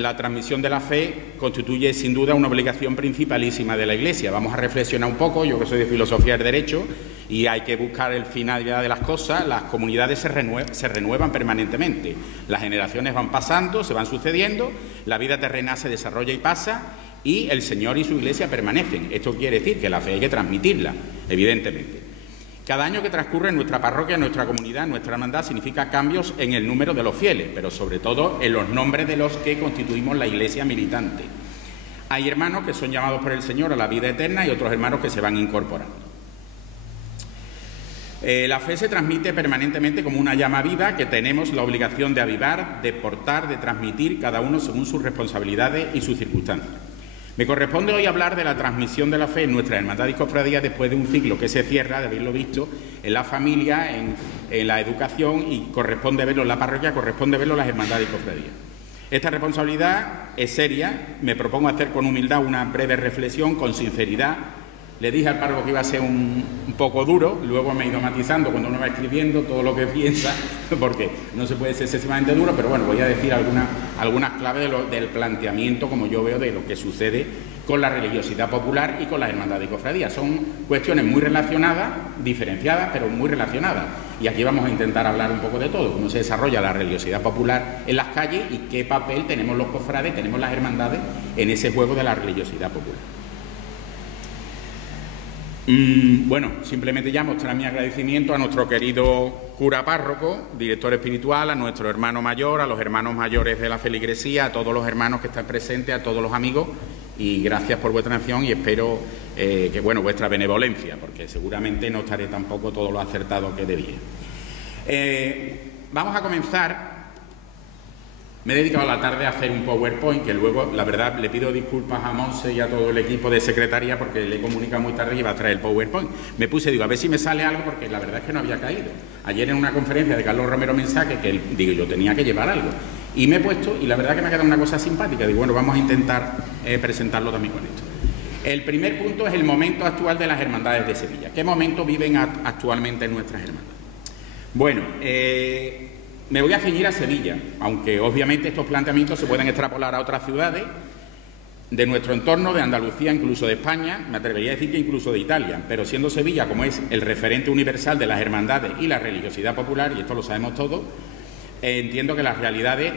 la transmisión de la fe constituye sin duda una obligación principalísima de la Iglesia. Vamos a reflexionar un poco, yo que soy de filosofía del derecho, y hay que buscar el final de las cosas. Las comunidades se renuevan permanentemente, las generaciones van pasando, se van sucediendo, la vida terrenal se desarrolla y pasa, y el Señor y su Iglesia permanecen. Esto quiere decir que la fe hay que transmitirla, evidentemente. Cada año que transcurre en nuestra parroquia, en nuestra comunidad, en nuestra hermandad, significa cambios en el número de los fieles, pero sobre todo en los nombres de los que constituimos la Iglesia militante. Hay hermanos que son llamados por el Señor a la vida eterna y otros hermanos que se van incorporando. La fe se transmite permanentemente como una llama viva que tenemos la obligación de avivar, de portar, de transmitir, cada uno según sus responsabilidades y sus circunstancias. Me corresponde hoy hablar de la transmisión de la fe en nuestra hermandad y cofradía después de un ciclo que se cierra, de haberlo visto, en la familia, en la educación, y corresponde verlo en la parroquia, corresponde verlo en las hermandades y cofradías. Esta responsabilidad es seria, me propongo hacer con humildad una breve reflexión, con sinceridad. Le dije al párroco que iba a ser un poco duro, luego me he ido matizando cuando uno va escribiendo todo lo que piensa, porque no se puede ser excesivamente duro, pero bueno, voy a decir algunas claves del planteamiento, como yo veo, de lo que sucede con la religiosidad popular y con las hermandades y cofradías. Son cuestiones muy relacionadas, diferenciadas, pero muy relacionadas. Y aquí vamos a intentar hablar un poco de todo, cómo se desarrolla la religiosidad popular en las calles y qué papel tenemos los cofrades, tenemos las hermandades en ese juego de la religiosidad popular. Bueno, simplemente ya mostrar mi agradecimiento a nuestro querido cura párroco, director espiritual, a nuestro hermano mayor, a los hermanos mayores de la feligresía, a todos los hermanos que están presentes, a todos los amigos, y gracias por vuestra atención y espero que, bueno, vuestra benevolencia, porque seguramente no estaré tampoco todo lo acertado que debía. Vamos a comenzar. Me he dedicado a la tarde a hacer un PowerPoint, que luego, la verdad, le pido disculpas a Monse y a todo el equipo de secretaría porque le he comunicado muy tarde que iba a traer el PowerPoint. Me puse, digo, a ver si me sale algo, porque la verdad es que no había caído. Ayer en una conferencia de Carlos Romero Mensaje, que digo, yo tenía que llevar algo. Y me he puesto, y la verdad que me ha quedado una cosa simpática. Digo, bueno, vamos a intentar presentarlo también con esto. El primer punto es el momento actual de las hermandades de Sevilla. ¿Qué momento viven actualmente nuestras hermandades? Bueno, me voy a ceñir a Sevilla, aunque obviamente estos planteamientos se pueden extrapolar a otras ciudades de nuestro entorno, de Andalucía, incluso de España, me atrevería a decir que incluso de Italia, pero siendo Sevilla, como es el referente universal de las hermandades y la religiosidad popular, y esto lo sabemos todos, entiendo que las realidades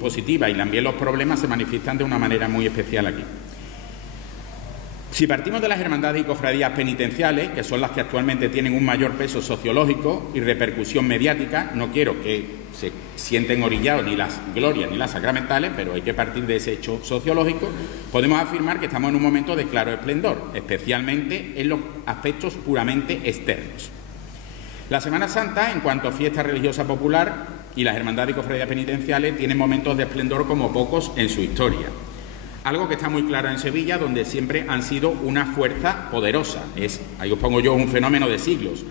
positivas y también los problemas se manifiestan de una manera muy especial aquí. Si partimos de las hermandades y cofradías penitenciales, que son las que actualmente tienen un mayor peso sociológico y repercusión mediática, no quiero que se sienten orillados ni las glorias ni las sacramentales, pero hay que partir de ese hecho sociológico, podemos afirmar que estamos en un momento de claro esplendor, especialmente en los aspectos puramente externos. La Semana Santa, en cuanto a fiesta religiosa popular, y las hermandades y cofradías penitenciales tienen momentos de esplendor como pocos en su historia. Algo que está muy claro en Sevilla, donde siempre han sido una fuerza poderosa. Ahí os pongo yo un fenómeno de siglos.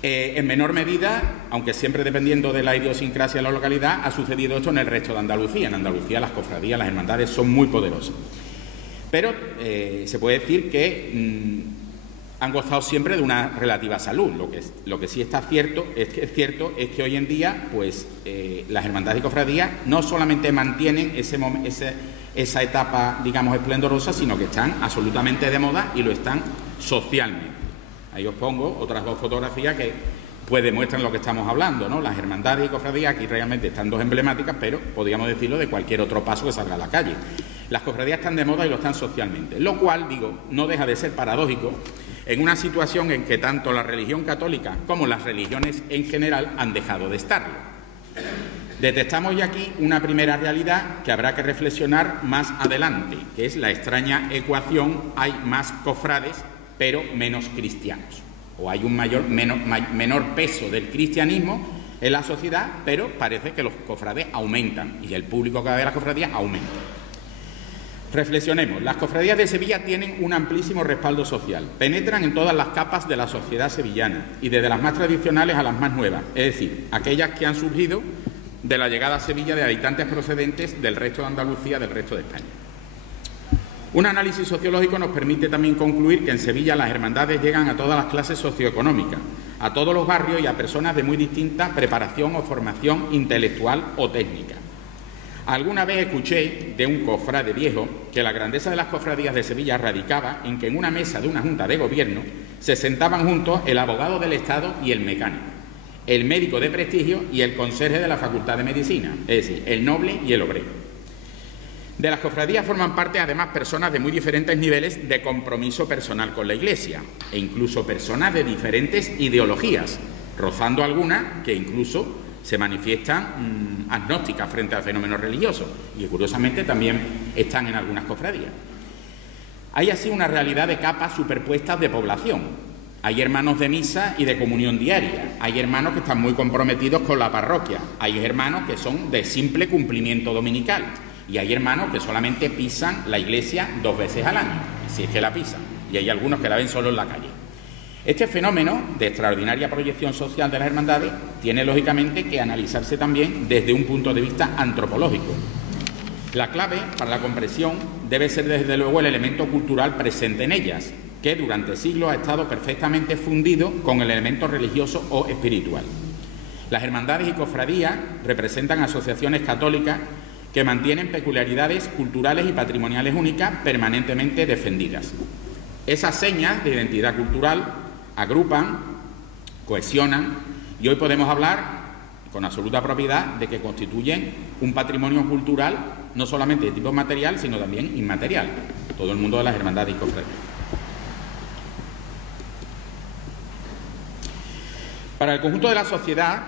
En menor medida, aunque siempre dependiendo de la idiosincrasia de la localidad, ha sucedido esto en el resto de Andalucía. En Andalucía las cofradías, las hermandades son muy poderosas. Pero se puede decir que han gozado siempre de una relativa salud. Lo que sí está cierto es que hoy en día pues, las hermandades y cofradías no solamente mantienen esa etapa, digamos, esplendorosa, sino que están absolutamente de moda y lo están socialmente. Ahí os pongo otras dos fotografías que pues demuestran lo que estamos hablando, ¿no? Las hermandades y cofradías aquí realmente están dos emblemáticas, pero podríamos decirlo de cualquier otro paso que salga a la calle. Las cofradías están de moda y lo están socialmente, lo cual, digo, no deja de ser paradójico en una situación en que tanto la religión católica como las religiones en general han dejado de estarlo. Detectamos ya aquí una primera realidad que habrá que reflexionar más adelante, que es la extraña ecuación: hay más cofrades pero menos cristianos, o hay un menor peso del cristianismo en la sociedad, pero parece que los cofrades aumentan y el público cada vez de las cofradías aumenta. Reflexionemos. Las cofradías de Sevilla tienen un amplísimo respaldo social, penetran en todas las capas de la sociedad sevillana y desde las más tradicionales a las más nuevas, es decir, aquellas que han surgido de la llegada a Sevilla de habitantes procedentes del resto de Andalucía, del resto de España. Un análisis sociológico nos permite también concluir que en Sevilla las hermandades llegan a todas las clases socioeconómicas, a todos los barrios y a personas de muy distinta preparación o formación intelectual o técnica. Alguna vez escuché de un cofrade viejo que la grandeza de las cofradías de Sevilla radicaba en que en una mesa de una junta de gobierno se sentaban juntos el abogado del Estado y el mecánico, el médico de prestigio y el conserje de la Facultad de Medicina, es decir, el noble y el obrero. De las cofradías forman parte, además, personas de muy diferentes niveles de compromiso personal con la Iglesia e incluso personas de diferentes ideologías, rozando algunas que incluso se manifiestan agnósticas frente al fenómeno religioso y, curiosamente, también están en algunas cofradías. Hay así una realidad de capas superpuestas de población. Hay hermanos de misa y de comunión diaria, hay hermanos que están muy comprometidos con la parroquia, hay hermanos que son de simple cumplimiento dominical y hay hermanos que solamente pisan la iglesia 2 veces al año, si es que la pisan, y hay algunos que la ven solo en la calle. Este fenómeno de extraordinaria proyección social de las hermandades tiene, lógicamente, que analizarse también desde un punto de vista antropológico. La clave para la comprensión debe ser, desde luego, el elemento cultural presente en ellas, que durante siglos ha estado perfectamente fundido con el elemento religioso o espiritual. Las hermandades y cofradías representan asociaciones católicas que mantienen peculiaridades culturales y patrimoniales únicas permanentemente defendidas. Esas señas de identidad cultural agrupan, cohesionan y hoy podemos hablar con absoluta propiedad de que constituyen un patrimonio cultural no solamente de tipo material, sino también inmaterial, todo el mundo de las hermandades y cofradías. Para el conjunto de la sociedad,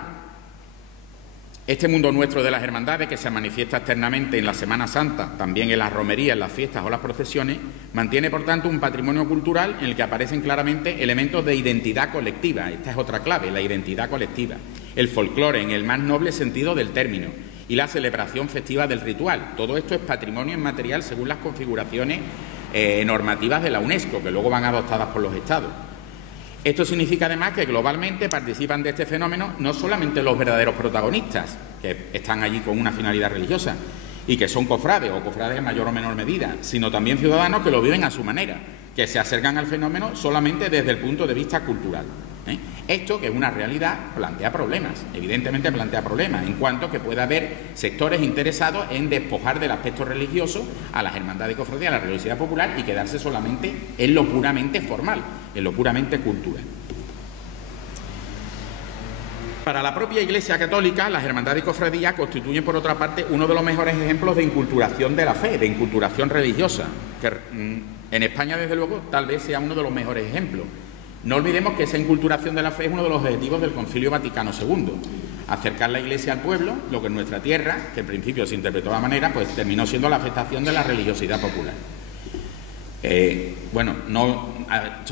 este mundo nuestro de las hermandades, que se manifiesta externamente en la Semana Santa, también en las romerías, en las fiestas o las procesiones, mantiene, por tanto, un patrimonio cultural en el que aparecen claramente elementos de identidad colectiva. Esta es otra clave, la identidad colectiva. El folclore, en el más noble sentido del término, y la celebración festiva del ritual. Todo esto es patrimonio inmaterial según las configuraciones normativas de la UNESCO, que luego van adoptadas por los Estados. Esto significa, además, que globalmente participan de este fenómeno no solamente los verdaderos protagonistas, que están allí con una finalidad religiosa y que son cofrades o cofrades en mayor o menor medida, sino también ciudadanos que lo viven a su manera, que se acercan al fenómeno solamente desde el punto de vista cultural. Esto, que es una realidad, plantea problemas, evidentemente plantea problemas, en cuanto que puede haber sectores interesados en despojar del aspecto religioso a las hermandades y cofradías, a la religiosidad popular, y quedarse solamente en lo puramente formal, en lo puramente cultural. Para la propia Iglesia Católica, las hermandades y cofradías constituyen, por otra parte, uno de los mejores ejemplos de inculturación de la fe, de inculturación religiosa, que en España, desde luego, tal vez sea uno de los mejores ejemplos. No olvidemos que esa inculturación de la fe es uno de los objetivos del Concilio Vaticano II, acercar la Iglesia al pueblo, lo que en nuestra tierra, que en principio se interpretó de la manera, pues terminó siendo la afectación de la religiosidad popular. Esto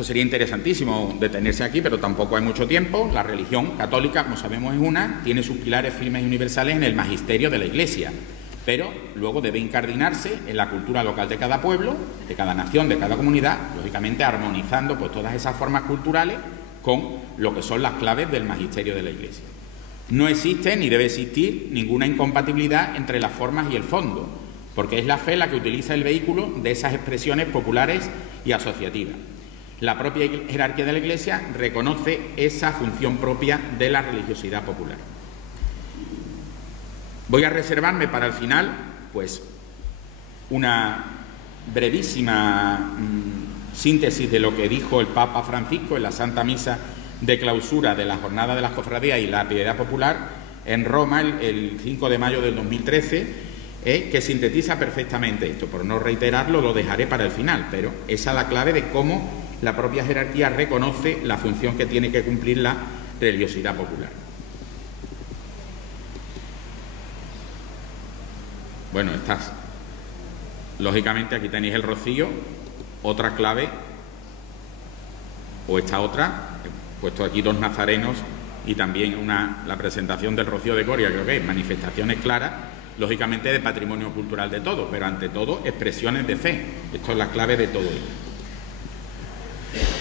sería interesantísimo detenerse aquí, pero tampoco hay mucho tiempo. La religión católica, como sabemos, es una, tiene sus pilares firmes y universales en el magisterio de la Iglesia, pero luego debe incardinarse en la cultura local de cada pueblo, de cada nación, de cada comunidad, lógicamente armonizando pues todas esas formas culturales con lo que son las claves del magisterio de la Iglesia. No existe ni debe existir ninguna incompatibilidad entre las formas y el fondo, porque es la fe la que utiliza el vehículo de esas expresiones populares y asociativas. La propia jerarquía de la Iglesia reconoce esa función propia de la religiosidad popular. Voy a reservarme para el final, pues, una brevísima síntesis de lo que dijo el Papa Francisco en la Santa Misa de clausura de la Jornada de las Cofradías y la Piedad Popular en Roma el 5 de mayo del 2013, que sintetiza perfectamente esto. Por no reiterarlo, lo dejaré para el final, pero esa es la clave de cómo la propia jerarquía reconoce la función que tiene que cumplir la religiosidad popular. Bueno, lógicamente aquí tenéis el rocío, otra clave, o esta otra, he puesto aquí 2 nazarenos y también la presentación del rocío de Coria, creo que es manifestaciones claras, lógicamente de patrimonio cultural de todo, pero ante todo expresiones de fe. Esto es la clave de todo ello.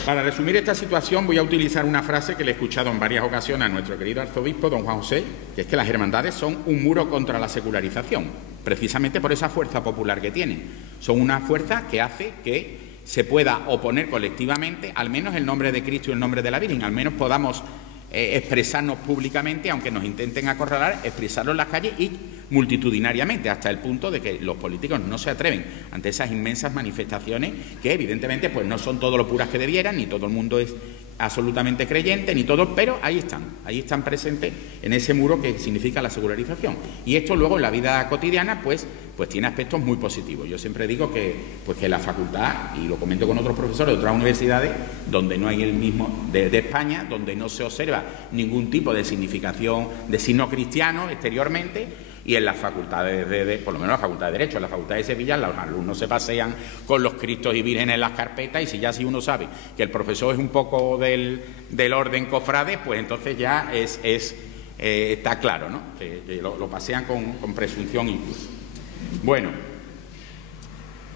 Para resumir esta situación voy a utilizar una frase que le he escuchado en varias ocasiones a nuestro querido arzobispo, don Juan José, que es que las hermandades son un muro contra la secularización, precisamente por esa fuerza popular que tienen. Son una fuerza que hace que se pueda oponer colectivamente, al menos el nombre de Cristo y el nombre de la Virgen, al menos podamos expresarnos públicamente, aunque nos intenten acorralar, expresarlo en las calles y multitudinariamente, hasta el punto de que los políticos no se atreven ante esas inmensas manifestaciones que evidentemente pues no son todo lo puras que debieran, ni todo el mundo es absolutamente creyente, ni todos, pero ahí están presentes en ese muro que significa la secularización. Y esto luego en la vida cotidiana pues tiene aspectos muy positivos. Yo siempre digo que la facultad, y lo comento con otros profesores de otras universidades, donde no hay el mismo de España, donde no se observa ningún tipo de significación de signo cristiano exteriormente, y en las facultades, por lo menos la Facultad de Derecho, en la Facultad de Sevilla, los alumnos se pasean con los Cristos y Vírgenes en las carpetas, y si uno sabe que el profesor es un poco del orden cofrade, pues entonces ya está claro, ¿no? Que lo pasean con presunción incluso. Bueno,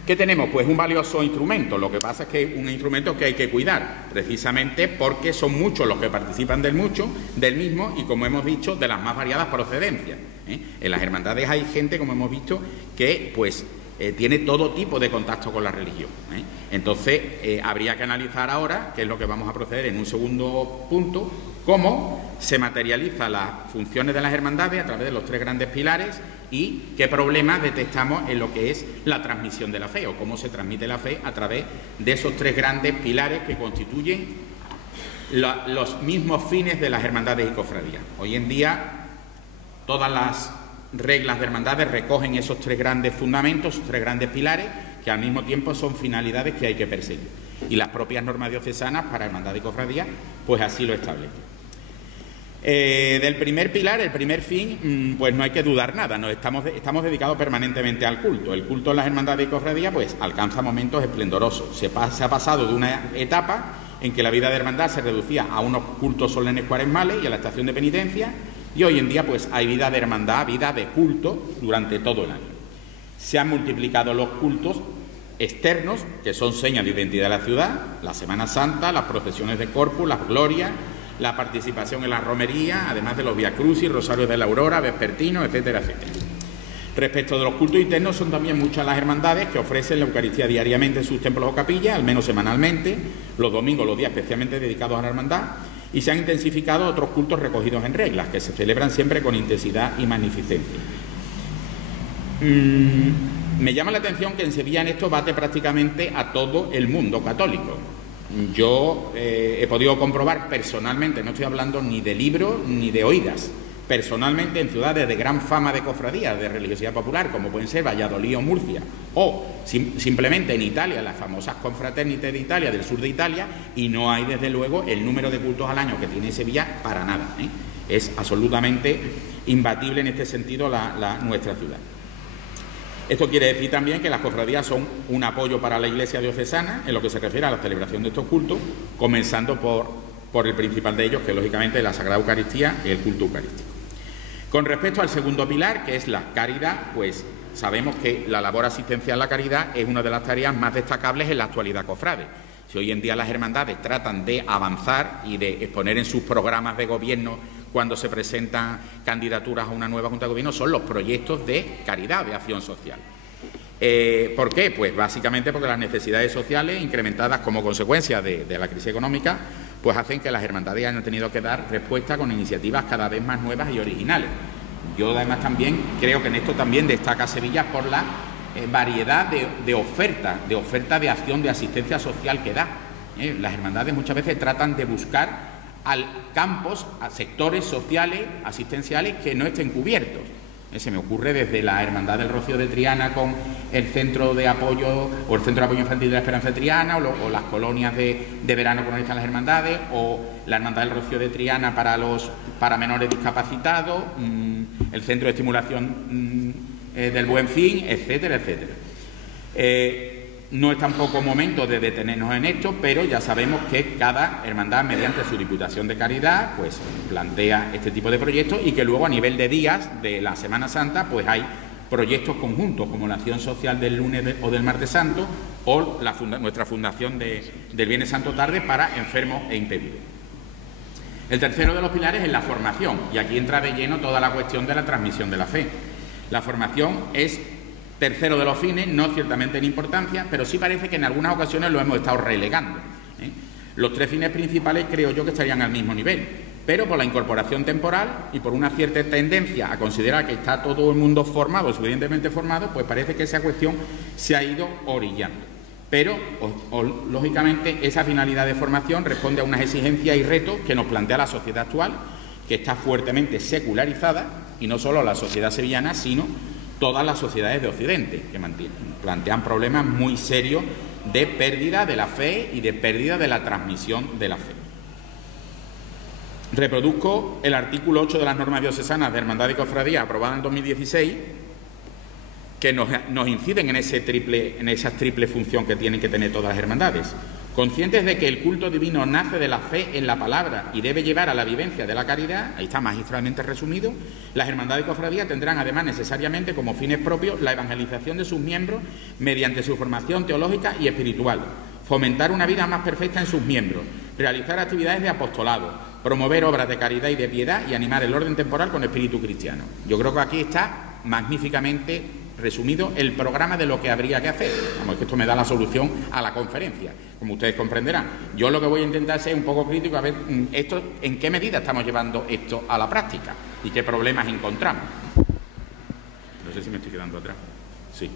¿qué tenemos? Pues un valioso instrumento. Lo que pasa es que es un instrumento que hay que cuidar, precisamente porque son muchos los que participan del mismo y, como hemos dicho, de las más variadas procedencias. En las hermandades hay gente, como hemos visto, que tiene todo tipo de contacto con la religión. Entonces, habría que analizar ahora, que es lo que vamos a proceder en un segundo punto, cómo se materializan las funciones de las hermandades a través de los tres grandes pilares y qué problemas detectamos en lo que es la transmisión de la fe, o cómo se transmite la fe a través de esos tres grandes pilares que constituyen los mismos fines de las hermandades y cofradías. Hoy en día todas las reglas de hermandades recogen esos tres grandes fundamentos, esos tres grandes pilares, que al mismo tiempo son finalidades que hay que perseguir. Y las propias normas diocesanas para hermandad y cofradía, pues así lo establecen. Del primer pilar, el primer fin, pues no hay que dudar nada, estamos dedicados permanentemente al culto. El culto en las hermandades y cofradías pues alcanza momentos esplendorosos. Se ha pasado de una etapa en que la vida de hermandad se reducía a unos cultos solemnes cuaresmales y a la estación de penitencia, y hoy en día pues hay vida de hermandad, vida de culto durante todo el año. Se han multiplicado los cultos externos, que son señas de identidad de la ciudad, la Semana Santa, las procesiones de Corpus, las glorias, la participación en la romería, además de los Via Crucis, rosarios de la aurora, vespertinos, etcétera, etcétera. Respecto de los cultos internos, son también muchas las hermandades que ofrecen la Eucaristía diariamente en sus templos o capillas, al menos semanalmente, los domingos, los días especialmente dedicados a la hermandad, y se han intensificado otros cultos recogidos en reglas, que se celebran siempre con intensidad y magnificencia. Me llama la atención que en Sevilla en esto bate prácticamente a todo el mundo católico. Yo he podido comprobar personalmente, no estoy hablando ni de libros ni de oídas, personalmente en ciudades de gran fama de cofradías, de religiosidad popular, como pueden ser Valladolid o Murcia, o simplemente en Italia, las famosas confraternitas de Italia, del sur de Italia, y no hay desde luego el número de cultos al año que tiene Sevilla para nada. Es absolutamente imbatible en este sentido nuestra ciudad. Esto quiere decir también que las cofradías son un apoyo para la Iglesia diocesana en lo que se refiere a la celebración de estos cultos, comenzando por el principal de ellos, que lógicamente es la Sagrada Eucaristía y el culto eucarístico. Con respecto al segundo pilar, que es la caridad, pues sabemos que la labor asistencial a la caridad es una de las tareas más destacables en la actualidad cofrade. Si hoy en día las hermandades tratan de avanzar y de exponer en sus programas de gobierno cuando se presentan candidaturas a una nueva Junta de Gobierno, son los proyectos de caridad, de acción social. ¿Por qué? Pues básicamente porque las necesidades sociales, incrementadas como consecuencia de la crisis económica, pues hacen que las hermandades hayan tenido que dar respuesta con iniciativas cada vez más nuevas y originales. Yo además también creo que en esto también destaca Sevilla por la variedad de oferta de acción, de asistencia social que da. Las hermandades muchas veces tratan de buscar campos, a sectores sociales, asistenciales que no estén cubiertos. Se me ocurre desde la Hermandad del Rocío de Triana con el Centro de Apoyo o el Centro de Apoyo Infantil de la Esperanza de Triana, o las colonias de verano que organizan las hermandades, o la Hermandad del Rocío de Triana para menores discapacitados, el Centro de Estimulación del Buen Fin, etcétera, etcétera. No es tampoco momento de detenernos en esto, pero ya sabemos que cada hermandad, mediante su Diputación de Caridad, pues plantea este tipo de proyectos, y que luego a nivel de días de la Semana Santa pues hay proyectos conjuntos como la acción social del lunes o del martes santo, o nuestra fundación del Viernes Santo tarde para enfermos e impedidos. El tercero de los pilares es la formación, y aquí entra de lleno toda la cuestión de la transmisión de la fe. La formación es tercero de los fines, no ciertamente en importancia, pero sí parece que en algunas ocasiones lo hemos estado relegando. Los tres fines principales creo yo que estarían al mismo nivel. pero por la incorporación temporal y por una cierta tendencia a considerar que está todo el mundo formado, suficientemente formado, pues parece que esa cuestión se ha ido orillando. Pero, lógicamente, esa finalidad de formación responde a unas exigencias y retos que nos plantea la sociedad actual, que está fuertemente secularizada, y no solo la sociedad sevillana, sino todas las sociedades de Occidente, que plantean problemas muy serios de pérdida de la fe y de pérdida de la transmisión de la fe. Reproduzco el artículo 8 de las normas diocesanas de Hermandad y Cofradía, aprobada en 2016, que nos inciden en esa triple función que tienen que tener todas las hermandades. Conscientes de que el culto divino nace de la fe en la palabra y debe llevar a la vivencia de la caridad, ahí está magistralmente resumido, las hermandades y cofradías tendrán además necesariamente como fines propios la evangelización de sus miembros mediante su formación teológica y espiritual, fomentar una vida más perfecta en sus miembros, realizar actividades de apostolado, promover obras de caridad y de piedad y animar el orden temporal con espíritu cristiano. Yo creo que aquí está magníficamente resumido el programa de lo que habría que hacer. Vamos, es que esto me da la solución a la conferencia, como ustedes comprenderán. Yo lo que voy a intentar es ser un poco crítico, a ver esto, en qué medida estamos llevando esto a la práctica y qué problemas encontramos. No sé si me estoy quedando atrás. Sí.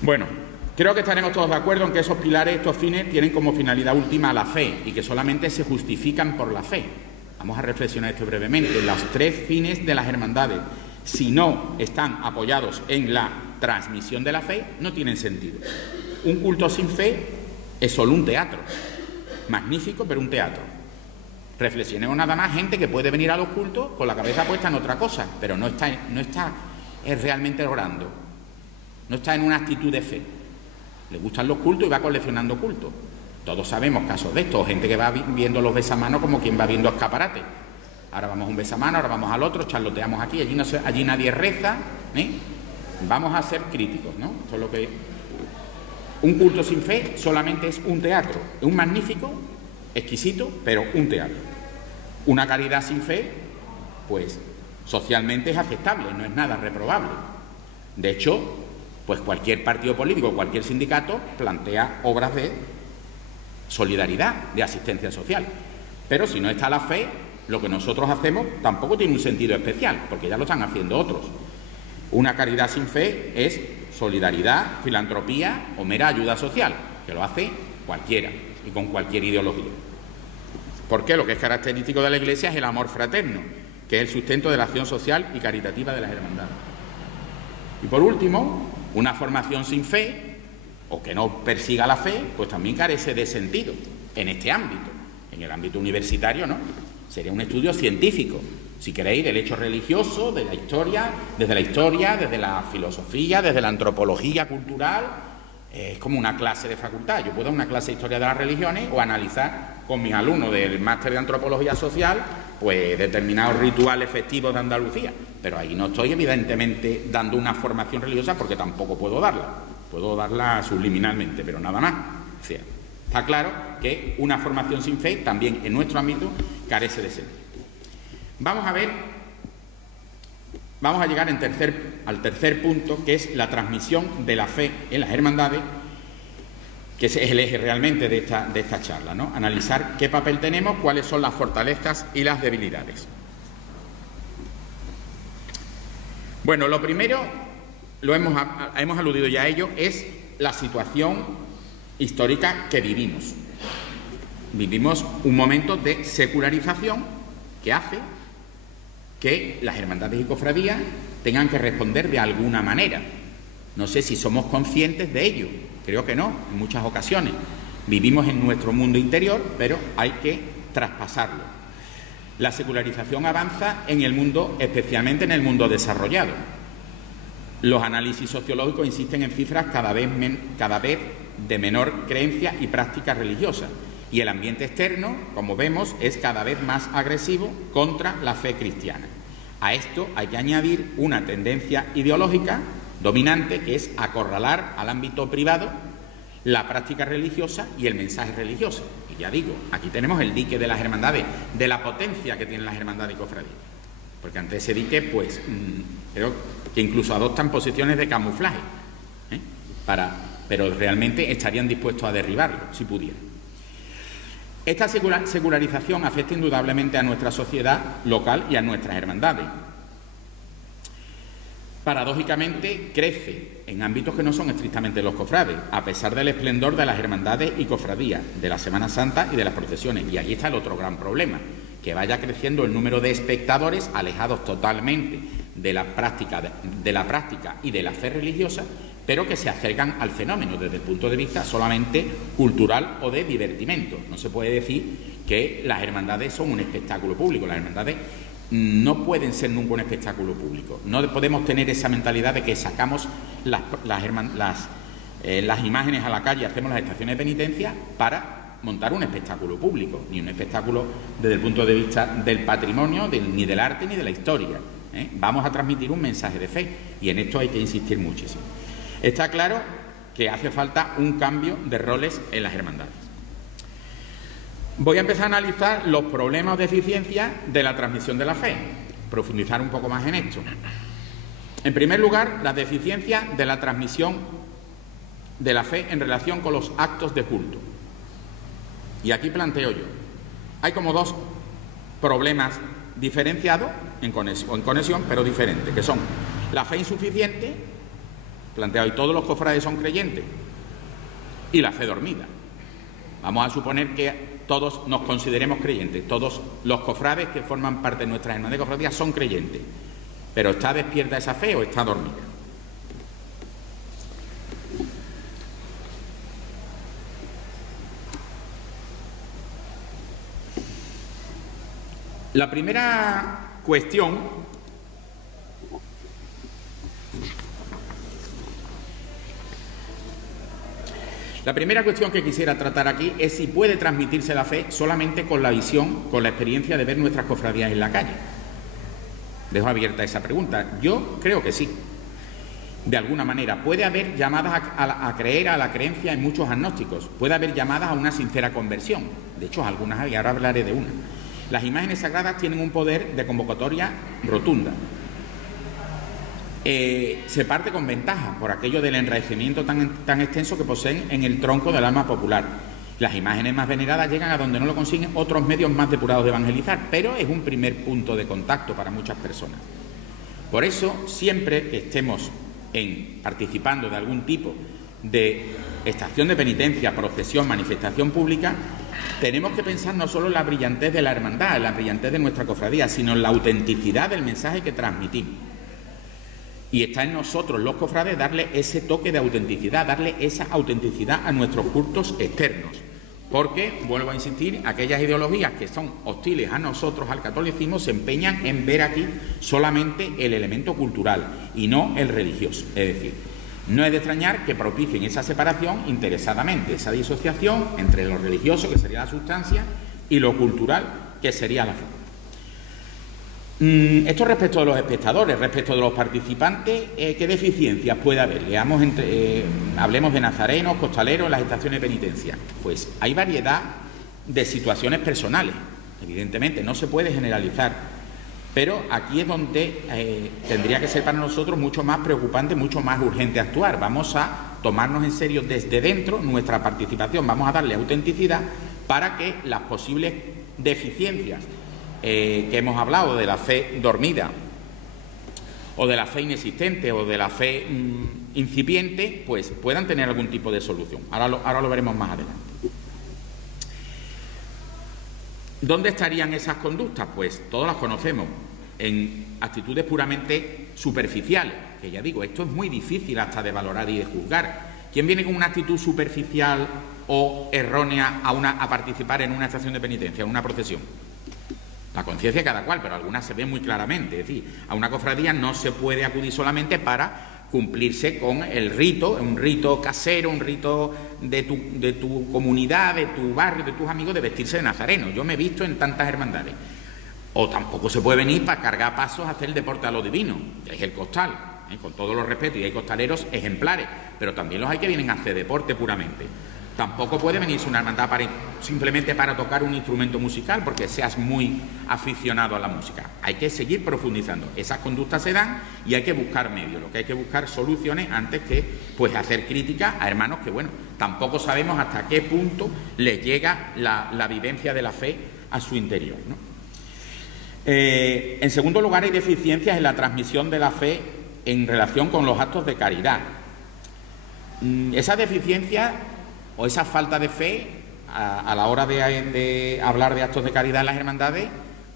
Bueno, creo que estaremos todos de acuerdo en que esos pilares, estos fines, tienen como finalidad última la fe y que solamente se justifican por la fe. Vamos a reflexionar esto brevemente. Los tres fines de las hermandades, si no están apoyados en la transmisión de la fe, no tienen sentido. Un culto sin fe es solo un teatro. Magnífico, pero un teatro. Reflexionemos nada más, gente que puede venir a los cultos con la cabeza puesta en otra cosa, pero no está realmente orando. No está en una actitud de fe. Le gustan los cultos y va coleccionando cultos. Todos sabemos casos de esto, gente que va viendo los besamanos como quien va viendo escaparates. Ahora vamos a un besamano, ahora vamos al otro, charloteamos aquí, allí nadie reza, ¿eh? Vamos a ser críticos, ¿no? Esto es lo que... Un culto sin fe solamente es un teatro, es un magnífico, exquisito, pero un teatro. Una caridad sin fe, pues socialmente es aceptable, no es nada reprobable. De hecho, pues cualquier partido político, cualquier sindicato plantea obras de solidaridad, de asistencia social. Pero si no está la fe, lo que nosotros hacemos tampoco tiene un sentido especial, porque ya lo están haciendo otros. Una caridad sin fe es solidaridad, filantropía o mera ayuda social, que lo hace cualquiera y con cualquier ideología. Porque lo que es característico de la Iglesia es el amor fraterno, que es el sustento de la acción social y caritativa de las hermandades. Y por último, una formación sin fe, o que no persiga la fe, pues también carece de sentido en este ámbito. En el ámbito universitario, ¿no? Sería un estudio científico, si queréis, del hecho religioso, de la historia, desde la filosofía, desde la antropología cultural. Es como una clase de facultad. Yo puedo dar una clase de historia de las religiones o analizar con mis alumnos del máster de antropología social pues determinados rituales festivos de Andalucía. Pero ahí no estoy evidentemente dando una formación religiosa porque tampoco puedo darla. Puedo darla subliminalmente, pero nada más. O sea, está claro que una formación sin fe también en nuestro ámbito carece de sentido. Vamos a llegar al tercer punto, que es la transmisión de la fe en las hermandades, que es el eje realmente de esta charla, ¿no? Analizar qué papel tenemos, cuáles son las fortalezas y las debilidades. Bueno, lo primero, hemos aludido ya a ello, es la situación histórica que vivimos. Vivimos un momento de secularización que hace que las hermandades y cofradías tengan que responder de alguna manera. No sé si somos conscientes de ello, creo que no, en muchas ocasiones. Vivimos en nuestro mundo interior, pero hay que traspasarlo. La secularización avanza en el mundo, especialmente en el mundo desarrollado. Los análisis sociológicos insisten en cifras cada vez de menor creencia y práctica religiosa. Y el ambiente externo, como vemos, es cada vez más agresivo contra la fe cristiana. A esto hay que añadir una tendencia ideológica dominante, que es acorralar al ámbito privado la práctica religiosa y el mensaje religioso. Y ya digo, aquí tenemos el dique de las hermandades, de la potencia que tienen las hermandades y cofradías. Porque ante ese dique, pues, creo que incluso adoptan posiciones de camuflaje, para pero realmente estarían dispuestos a derribarlo, si pudieran. Esta secularización afecta indudablemente a nuestra sociedad local y a nuestras hermandades. Paradójicamente, crece en ámbitos que no son estrictamente los cofrades, a pesar del esplendor de las hermandades y cofradías, de la Semana Santa y de las procesiones. Y ahí está el otro gran problema, que vaya creciendo el número de espectadores alejados totalmente de la práctica y de la fe religiosa, pero que se acercan al fenómeno desde el punto de vista solamente cultural o de divertimento. No se puede decir que las hermandades son un espectáculo público. Las hermandades no pueden ser nunca un espectáculo público. No podemos tener esa mentalidad de que sacamos las imágenes a la calle, hacemos las estaciones de penitencia para montar un espectáculo público, ni un espectáculo desde el punto de vista del patrimonio, ni del arte, ni de la historia. Vamos a transmitir un mensaje de fe y en esto hay que insistir muchísimo. Está claro que hace falta un cambio de roles en las hermandades. Voy a empezar a analizar los problemas o deficiencias de la transmisión de la fe, profundizar un poco más en esto. En primer lugar, las deficiencias de la transmisión de la fe en relación con los actos de culto. Y aquí planteo yo, hay como dos problemas diferenciados en conexión, pero diferentes, que son la fe insuficiente, planteado, y todos los cofrades son creyentes, y la fe dormida. Vamos a suponer que todos nos consideremos creyentes, todos los cofrades que forman parte de nuestras hermandades de cofradías son creyentes, pero ¿está despierta esa fe o está dormida? La primera cuestión que quisiera tratar aquí es si puede transmitirse la fe solamente con la visión, con la experiencia de ver nuestras cofradías en la calle. Dejo abierta esa pregunta. Yo creo que sí. De alguna manera, puede haber llamadas a creer, a la creencia en muchos agnósticos. Puede haber llamadas a una sincera conversión. De hecho, algunas hay, ahora hablaré de una. Las imágenes sagradas tienen un poder de convocatoria rotunda. Se parte con ventaja por aquello del enraizamiento tan extenso que poseen en el tronco del alma popular. Las imágenes más veneradas llegan a donde no lo consiguen otros medios más depurados de evangelizar, pero es un primer punto de contacto para muchas personas. Por eso, siempre que estemos participando de algún tipo de estación de penitencia, procesión, manifestación pública, tenemos que pensar no solo en la brillantez de la hermandad, en la brillantez de nuestra cofradía, sino en la autenticidad del mensaje que transmitimos. Y está en nosotros, los cofrades, darle ese toque de autenticidad, darle esa autenticidad a nuestros cultos externos. Porque, vuelvo a insistir, aquellas ideologías que son hostiles a nosotros, al catolicismo, se empeñan en ver aquí solamente el elemento cultural y no el religioso. Es decir, no es de extrañar que propicien esa separación interesadamente, esa disociación entre lo religioso, que sería la sustancia, y lo cultural, que sería la forma. Esto respecto de los espectadores, respecto de los participantes, ¿qué deficiencias puede haber? Hablemos de nazarenos, costaleros, las estaciones de penitencia. Pues hay variedad de situaciones personales, evidentemente, no se puede generalizar, pero aquí es donde tendría que ser para nosotros mucho más preocupante, mucho más urgente actuar. Vamos a tomarnos en serio desde dentro nuestra participación, vamos a darle autenticidad para que las posibles deficiencias que hemos hablado de la fe dormida o de la fe inexistente o de la fe incipiente, pues puedan tener algún tipo de solución. Ahora lo veremos más adelante. ¿Dónde estarían esas conductas? Pues todas las conocemos, en actitudes puramente superficiales, que ya digo, esto es muy difícil hasta de valorar y de juzgar. ¿Quién viene con una actitud superficial o errónea a participar en una estación de penitencia, en una procesión? La conciencia de cada cual, pero algunas se ven muy claramente. Es decir, a una cofradía no se puede acudir solamente para cumplirse con el rito, un rito casero, un rito de tu comunidad, de tu barrio, de tus amigos, de vestirse de nazareno. Yo me he visto en tantas hermandades. O tampoco se puede venir para cargar pasos a hacer el deporte a lo divino, que es el costal, con todos los respetos, y hay costaleros ejemplares, pero también los hay que vienen a hacer deporte puramente. Tampoco puede venirse una hermandad simplemente para tocar un instrumento musical porque seas muy aficionado a la música. Hay que seguir profundizando. Esas conductas se dan y hay que buscar medios. Lo que hay que buscar soluciones antes que pues hacer críticas a hermanos que, bueno, tampoco sabemos hasta qué punto les llega la vivencia de la fe a su interior, ¿no? En segundo lugar, hay deficiencias en la transmisión de la fe en relación con los actos de caridad. Esa deficiencia o esa falta de fe a la hora de hablar de actos de caridad en las hermandades,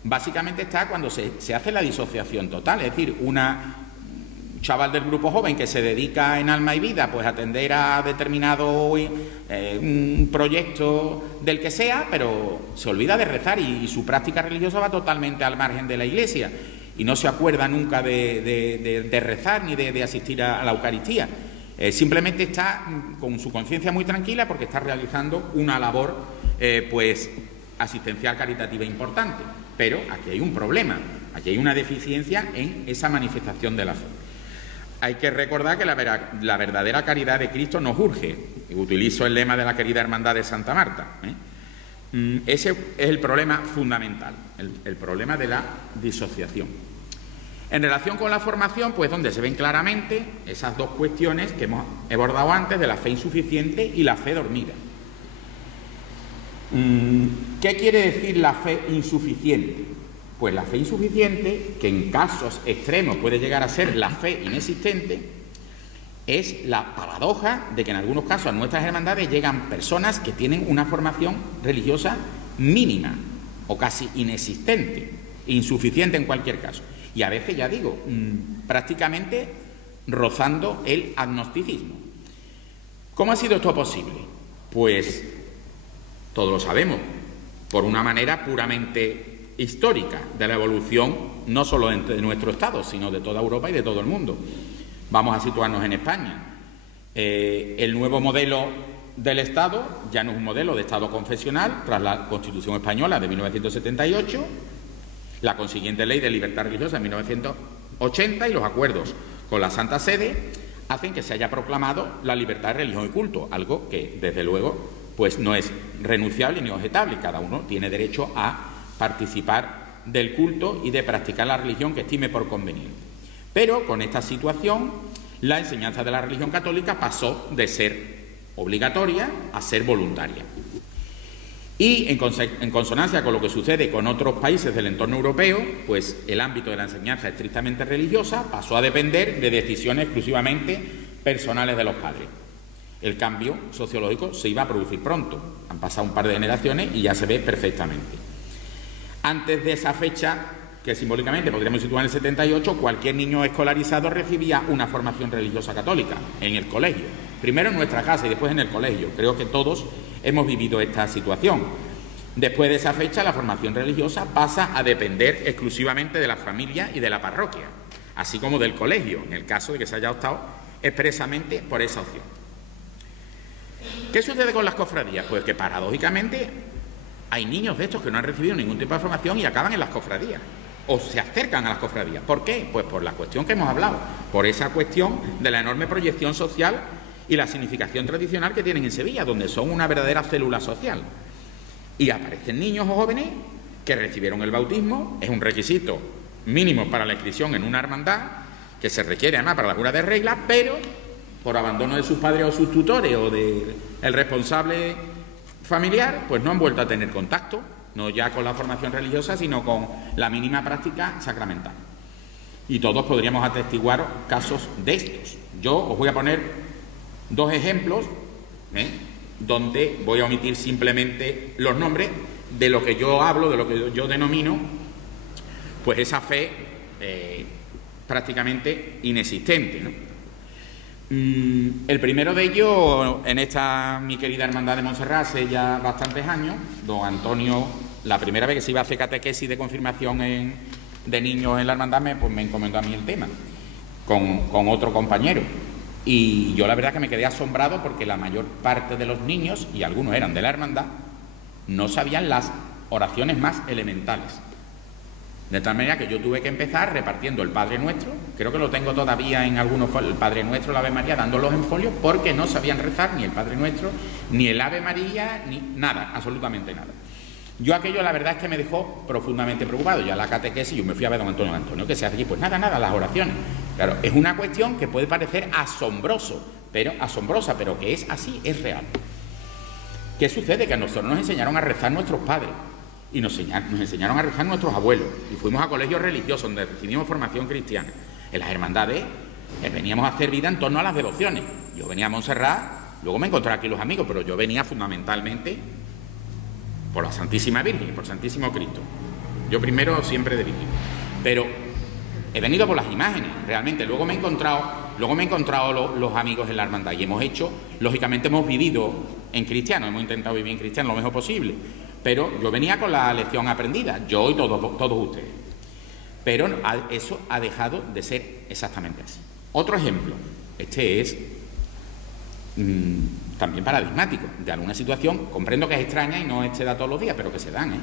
básicamente está cuando se hace la disociación total, es decir, un chaval del grupo joven que se dedica en alma y vida pues a atender a determinado proyecto del que sea, pero se olvida de rezar y su práctica religiosa va totalmente al margen de la Iglesia y no se acuerda nunca de rezar ni de asistir a la Eucaristía. Simplemente está con su conciencia muy tranquila porque está realizando una labor pues asistencial caritativa importante. Pero aquí hay un problema, aquí hay una deficiencia en esa manifestación de la fe. Hay que recordar que la verdadera caridad de Cristo nos urge. Utilizo el lema de la querida Hermandad de Santa Marta. Ese es el problema fundamental, el problema de la disociación. En relación con la formación, pues donde se ven claramente esas dos cuestiones que hemos abordado antes, de la fe insuficiente y la fe dormida. ¿Qué quiere decir la fe insuficiente? Pues la fe insuficiente, que en casos extremos puede llegar a ser la fe inexistente, es la paradoja de que en algunos casos a nuestras hermandades llegan personas que tienen una formación religiosa mínima o casi inexistente, insuficiente en cualquier caso. Y a veces, ya digo, prácticamente rozando el agnosticismo. ¿Cómo ha sido esto posible? Pues todos lo sabemos, por una manera puramente histórica de la evolución, no solo de nuestro Estado, sino de toda Europa y de todo el mundo. Vamos a situarnos en España. El nuevo modelo del Estado ya no es un modelo de Estado confesional, tras la Constitución Española de 1978, la consiguiente Ley de Libertad Religiosa en 1980 y los acuerdos con la Santa Sede hacen que se haya proclamado la libertad de religión y culto, algo que, desde luego, pues no es renunciable ni objetable. Cada uno tiene derecho a participar del culto y de practicar la religión que estime por conveniente. Pero con esta situación, la enseñanza de la religión católica pasó de ser obligatoria a ser voluntaria. Y en consonancia con lo que sucede con otros países del entorno europeo, pues el ámbito de la enseñanza estrictamente religiosa pasó a depender de decisiones exclusivamente personales de los padres. El cambio sociológico se iba a producir pronto. Han pasado un par de generaciones y ya se ve perfectamente. Antes de esa fecha, que simbólicamente podríamos situar en el 78, cualquier niño escolarizado recibía una formación religiosa católica en el colegio. Primero en nuestra casa y después en el colegio. Creo que todos hemos vivido esta situación. Después de esa fecha, la formación religiosa pasa a depender exclusivamente de la familia y de la parroquia, así como del colegio, en el caso de que se haya optado expresamente por esa opción. ¿Qué sucede con las cofradías? Pues que paradójicamente hay niños de estos que no han recibido ningún tipo de formación y acaban en las cofradías, o se acercan a las cofradías. ¿Por qué? Pues por la cuestión que hemos hablado, por esa cuestión de la enorme proyección social y la significación tradicional que tienen en Sevilla, donde son una verdadera célula social. Y aparecen niños o jóvenes que recibieron el bautismo, es un requisito mínimo para la inscripción en una hermandad, que se requiere además para la cura de regla, pero por abandono de sus padres o sus tutores o del responsable familiar, pues no han vuelto a tener contacto, no ya con la formación religiosa, sino con la mínima práctica sacramental. Y todos podríamos atestiguar casos de estos. Yo os voy a poner dos ejemplos, donde voy a omitir simplemente los nombres de lo que yo hablo, de lo que yo denomino, pues esa fe prácticamente inexistente, ¿no? El primero de ellos, en esta mi querida Hermandad de Montserrat, hace ya bastantes años, don Antonio, la primera vez que se iba a hacer catequesis de confirmación de niños en la hermandad, pues me encomendó a mí el tema, con otro compañero. Y yo la verdad que me quedé asombrado porque la mayor parte de los niños, y algunos eran de la hermandad, no sabían las oraciones más elementales. De tal manera que yo tuve que empezar repartiendo el Padre Nuestro, creo que lo tengo todavía en algunos folios, el Padre Nuestro, el Ave María, dándolos en folios, porque no sabían rezar ni el Padre Nuestro, ni el Ave María, ni nada, absolutamente nada. Yo aquello la verdad es que me dejó profundamente preocupado. Ya la catequesis, yo me fui a ver a don Antonio, ¿qué se hace aquí? Pues nada, las oraciones. Claro, es una cuestión que puede parecer asombrosa, pero que es así, es real. ¿Qué sucede? Que a nosotros nos enseñaron a rezar nuestros padres y nos enseñaron a rezar nuestros abuelos, y fuimos a colegios religiosos donde recibimos formación cristiana. En las hermandades veníamos a hacer vida en torno a las devociones. Yo venía a Montserrat, luego me encontré aquí los amigos, pero yo venía fundamentalmente por la Santísima Virgen, por Santísimo Cristo. Yo primero siempre de Virgen. Pero he venido por las imágenes, realmente. Luego me he encontrado los amigos en la hermandad y hemos hecho, lógicamente hemos vivido en cristiano, hemos intentado vivir en cristiano lo mejor posible. Pero yo venía con la lección aprendida, yo y todos ustedes. Pero eso ha dejado de ser exactamente así. Otro ejemplo, este es también paradigmático, de alguna situación, comprendo que es extraña y no se da todos los días, pero que se dan.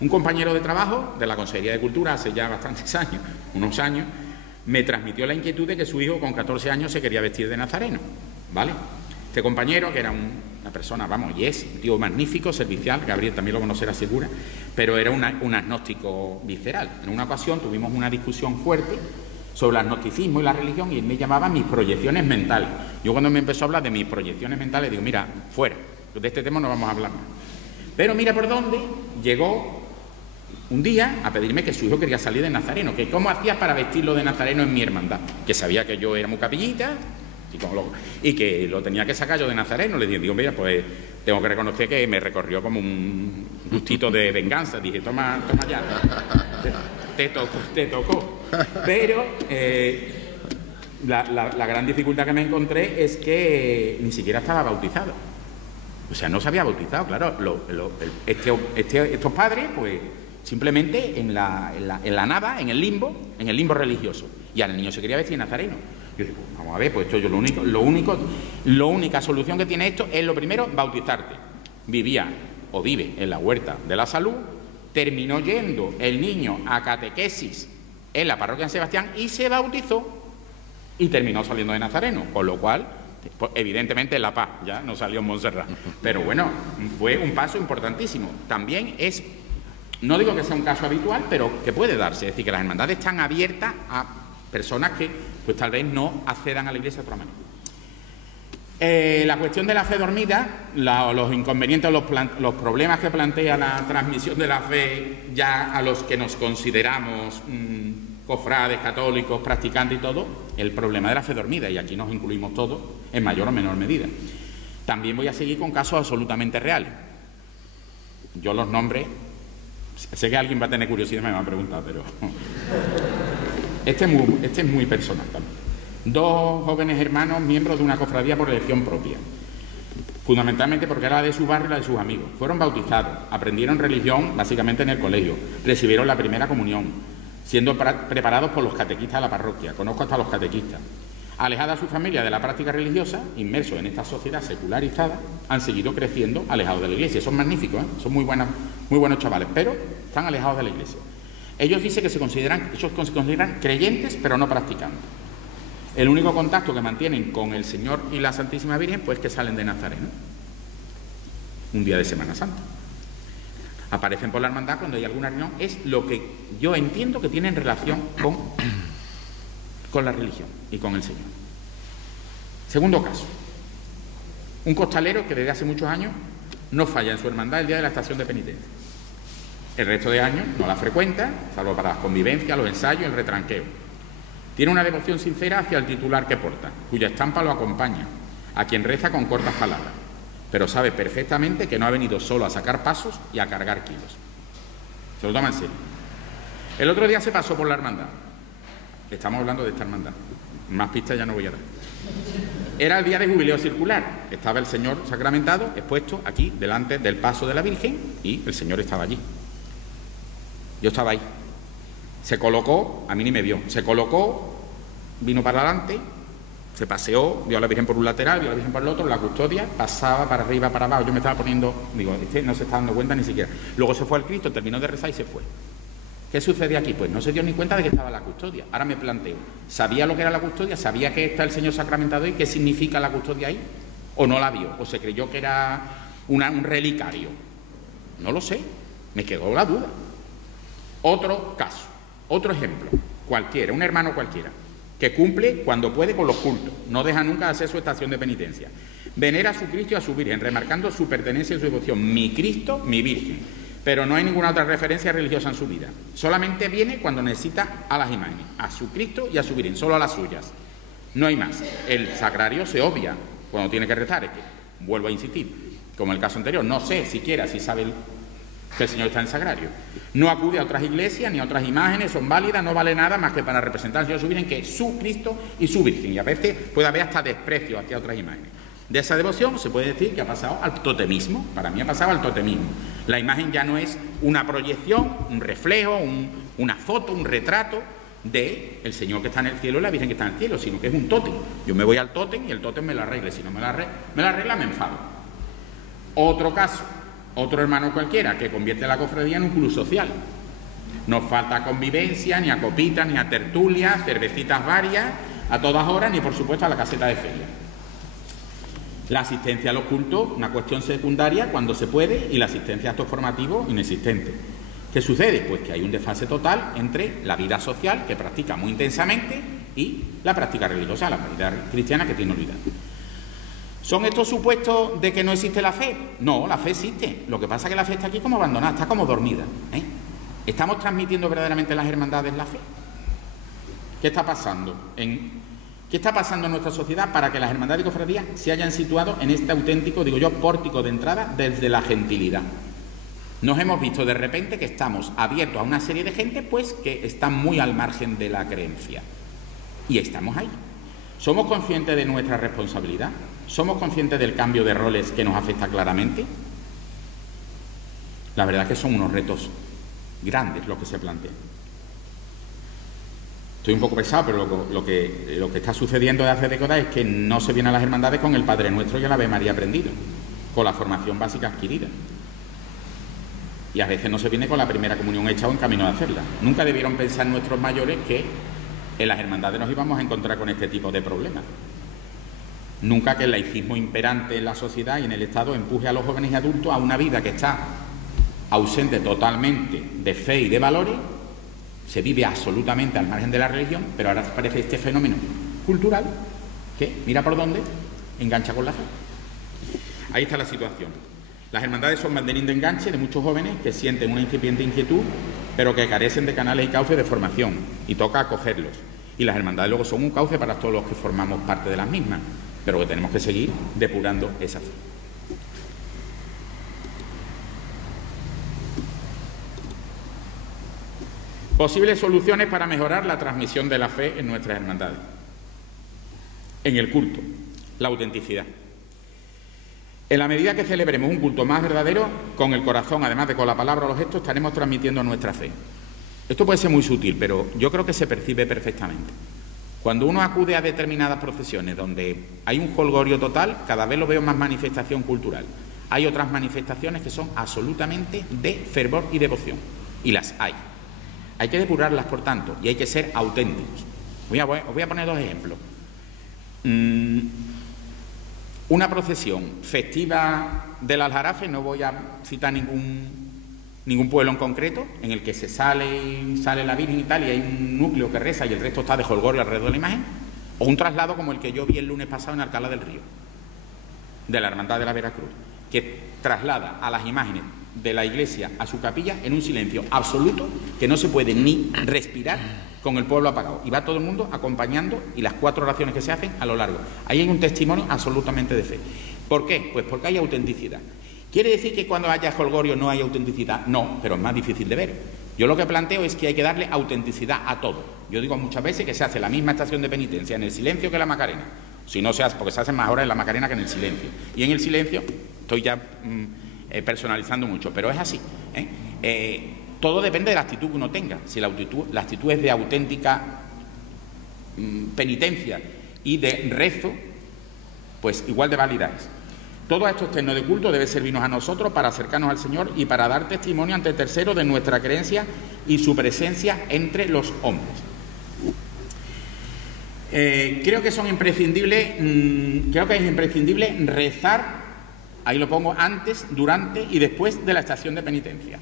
Un compañero de trabajo de la Consejería de Cultura hace ya bastantes años, unos años, me transmitió la inquietud de que su hijo con 14 años se quería vestir de nazareno, ¿vale? Este compañero, que era una persona, vamos, y es un tío magnífico, servicial, Gabriel también lo conocerá segura, pero era un agnóstico visceral. En una ocasión tuvimos una discusión fuerte sobre el agnosticismo y la religión, y él me llamaba mis proyecciones mentales. Yo cuando me empezó a hablar de mis proyecciones mentales, digo, mira, fuera, de este tema no vamos a hablar más. Pero mira por dónde llegó un día a pedirme que su hijo quería salir de nazareno, que cómo hacía para vestirlo de nazareno en mi hermandad, que sabía que yo era muy capillita y que lo tenía que sacar yo de nazareno. Le digo, mira, pues tengo que reconocer que me recorrió como un gustito de venganza. Dije, toma ya, te tocó. Pero la gran dificultad que me encontré es que ni siquiera estaba bautizado. O sea, no se había bautizado, claro. Estos padres, pues, simplemente en la nada, en el limbo religioso. Y al niño se quería vestir nazareno. Yo digo, vamos a ver, pues esto yo la única solución que tiene esto es, lo primero, bautizarte. Vive en la Huerta de la Salud, terminó yendo el niño a catequesis en la parroquia de San Sebastián y se bautizó y terminó saliendo de nazareno, con lo cual, pues, evidentemente La Paz, ya no salió en Montserrat, pero bueno, fue un paso importantísimo. También es, no digo que sea un caso habitual, pero que puede darse, es decir, que las hermandades están abiertas a personas que pues tal vez no accedan a la Iglesia de otra manera. La cuestión de la fe dormida, los inconvenientes, los problemas que plantea la transmisión de la fe ya a los que nos consideramos cofrades, católicos, practicantes y todo, el problema de la fe dormida, y aquí nos incluimos todos en mayor o menor medida. También voy a seguir con casos absolutamente reales. Yo los nombres, sé que alguien va a tener curiosidad y me va a preguntar, pero este es muy personal también. Dos jóvenes hermanos, miembros de una cofradía por elección propia, fundamentalmente porque era la de su barrio y la de sus amigos. Fueron bautizados, aprendieron religión básicamente en el colegio, recibieron la primera comunión, siendo preparados por los catequistas de la parroquia. Conozco hasta los catequistas. Alejada a su familia de la práctica religiosa, inmersos en esta sociedad secularizada, han seguido creciendo alejados de la Iglesia. Son magníficos, son muy buenos chavales, pero están alejados de la Iglesia. Ellos dicen que se consideran creyentes, pero no practicantes. El único contacto que mantienen con el Señor y la Santísima Virgen, pues que salen de Nazareno, un día de Semana Santa. Aparecen por la hermandad cuando hay alguna reunión. Es lo que yo entiendo que tienen relación con la religión y con el Señor. Segundo caso. Un costalero que desde hace muchos años no falla en su hermandad el día de la estación de penitencia. El resto de años no la frecuenta, salvo para las convivencias, los ensayos y el retranqueo. Tiene una devoción sincera hacia el titular que porta, cuya estampa lo acompaña, a quien reza con cortas palabras, pero sabe perfectamente que no ha venido solo a sacar pasos y a cargar kilos. Se lo toma en serio. El otro día se pasó por la hermandad. Estamos hablando de esta hermandad. Más pistas ya no voy a dar. Era el día de jubileo circular. Estaba el Señor sacramentado, expuesto aquí, delante del paso de la Virgen, y el Señor estaba allí. Yo estaba ahí. Se colocó, a mí ni me vio, se colocó, vino para adelante, se paseó, vio a la Virgen por un lateral, vio a la Virgen por el otro, la custodia, pasaba para arriba, para abajo. Yo me estaba poniendo, digo, este no se está dando cuenta ni siquiera. Luego se fue al Cristo, terminó de rezar y se fue. ¿Qué sucede aquí? Pues no se dio ni cuenta de que estaba la custodia. Ahora me planteo, ¿sabía lo que era la custodia? ¿Sabía que está el Señor sacramentado y qué significa la custodia ahí? ¿O no la vio? ¿O se creyó que era un relicario? No lo sé, me quedó la duda. Otro caso, otro ejemplo, cualquiera, un hermano cualquiera, que cumple cuando puede con los cultos, no deja nunca de hacer su estación de penitencia. Venera a su Cristo y a su Virgen, remarcando su pertenencia y su devoción. Mi Cristo, mi Virgen. Pero no hay ninguna otra referencia religiosa en su vida. Solamente viene cuando necesita a las imágenes, a su Cristo y a su Virgen, solo a las suyas. No hay más. El sagrario se obvia cuando tiene que rezar. Es que, vuelvo a insistir, como el caso anterior, no sé siquiera si sabe que el Señor está en el sagrario. No acude a otras iglesias ni a otras imágenes, son válidas, no vale nada más que para representar al Señor y su Virgen, que es su Cristo y su Virgen. Y a veces puede haber hasta desprecio hacia otras imágenes. De esa devoción se puede decir que ha pasado al totemismo. Para mí ha pasado al totemismo. La imagen ya no es una proyección, un reflejo, una foto, un retrato de el Señor que está en el cielo y la Virgen que está en el cielo, sino que es un tótem. Yo me voy al tótem y el tótem me lo arregle. Si no me lo arregla, me enfado. Otro caso, otro hermano cualquiera que convierte la cofradía en un club social. No falta convivencia, ni a copitas, ni a tertulias, cervecitas varias, a todas horas, ni por supuesto a la caseta de feria. La asistencia a los cultos, una cuestión secundaria cuando se puede, y la asistencia a actos formativos, inexistente. ¿Qué sucede? Pues que hay un desfase total entre la vida social, que practica muy intensamente, y la práctica religiosa, la vida cristiana, que tiene olvidada. ¿Son estos supuestos de que no existe la fe? No, la fe existe. Lo que pasa es que la fe está aquí como abandonada, está como dormida, ¿eh? ¿Estamos transmitiendo verdaderamente las hermandades la fe? ¿Qué está pasando ¿Qué está pasando en nuestra sociedad para que las hermandades y cofradías se hayan situado en este auténtico, digo yo, pórtico de entrada desde la gentilidad? Nos hemos visto de repente que estamos abiertos a una serie de gente pues que están muy al margen de la creencia. Y estamos ahí. ¿Somos conscientes de nuestra responsabilidad? ¿Somos conscientes del cambio de roles que nos afecta claramente? La verdad es que son unos retos grandes los que se plantean. Estoy un poco pesado, pero lo que está sucediendo desde hace décadas es que no se viene a las hermandades con el Padre Nuestro y el Ave María aprendido, con la formación básica adquirida. Y a veces no se viene con la primera comunión hecha o en camino de hacerla. Nunca debieron pensar nuestros mayores que en las hermandades nos íbamos a encontrar con este tipo de problemas. Nunca que el laicismo imperante en la sociedad y en el Estado empuje a los jóvenes y adultos a una vida que está ausente totalmente de fe y de valores. Se vive absolutamente al margen de la religión, pero ahora aparece este fenómeno cultural que, mira por dónde, engancha con la fe. Ahí está la situación. Las hermandades son banderín de enganche de muchos jóvenes que sienten una incipiente inquietud, pero que carecen de canales y cauces de formación, y toca acogerlos. Y las hermandades luego son un cauce para todos los que formamos parte de las mismas, pero que tenemos que seguir depurando esa fe. Posibles soluciones para mejorar la transmisión de la fe en nuestras hermandades. En el culto, la autenticidad. En la medida que celebremos un culto más verdadero, con el corazón, además de con la palabra o los gestos, estaremos transmitiendo nuestra fe. Esto puede ser muy sutil, pero yo creo que se percibe perfectamente. Cuando uno acude a determinadas procesiones donde hay un jolgorio total, cada vez lo veo más manifestación cultural. Hay otras manifestaciones que son absolutamente de fervor y devoción, y las hay. Hay que depurarlas, por tanto, y hay que ser auténticos. Os voy a poner dos ejemplos. Una procesión festiva del Aljarafe, no voy a citar ningún pueblo en concreto, en el que sale la Virgen y tal, y hay un núcleo que reza y el resto está de jolgorio alrededor de la imagen, o un traslado como el que yo vi el lunes pasado en Alcalá del Río, de la Hermandad de la Veracruz, que traslada a las imágenes de la iglesia a su capilla en un silencio absoluto, que no se puede ni respirar con el pueblo apagado. Y va todo el mundo acompañando, y las 4 oraciones que se hacen a lo largo. Ahí hay un testimonio absolutamente de fe. ¿Por qué? Pues porque hay autenticidad. ¿Quiere decir que cuando haya jolgorio no hay autenticidad? No, pero es más difícil de ver. Yo lo que planteo es que hay que darle autenticidad a todo. Yo digo muchas veces que se hace la misma estación de penitencia en el silencio que en la Macarena. Si no se hace, porque se hacen más horas en la Macarena que en el silencio. Y en el silencio, estoy ya personalizando mucho, pero es así, todo depende de la actitud que uno tenga. Si la actitud es de auténtica penitencia y de rezo, pues igual de válida es. Todo esto externo de culto debe servirnos a nosotros para acercarnos al Señor y para dar testimonio ante terceros de nuestra creencia y su presencia entre los hombres. Creo que es imprescindible rezar, ahí lo pongo, antes, durante y después de la estación de penitencia.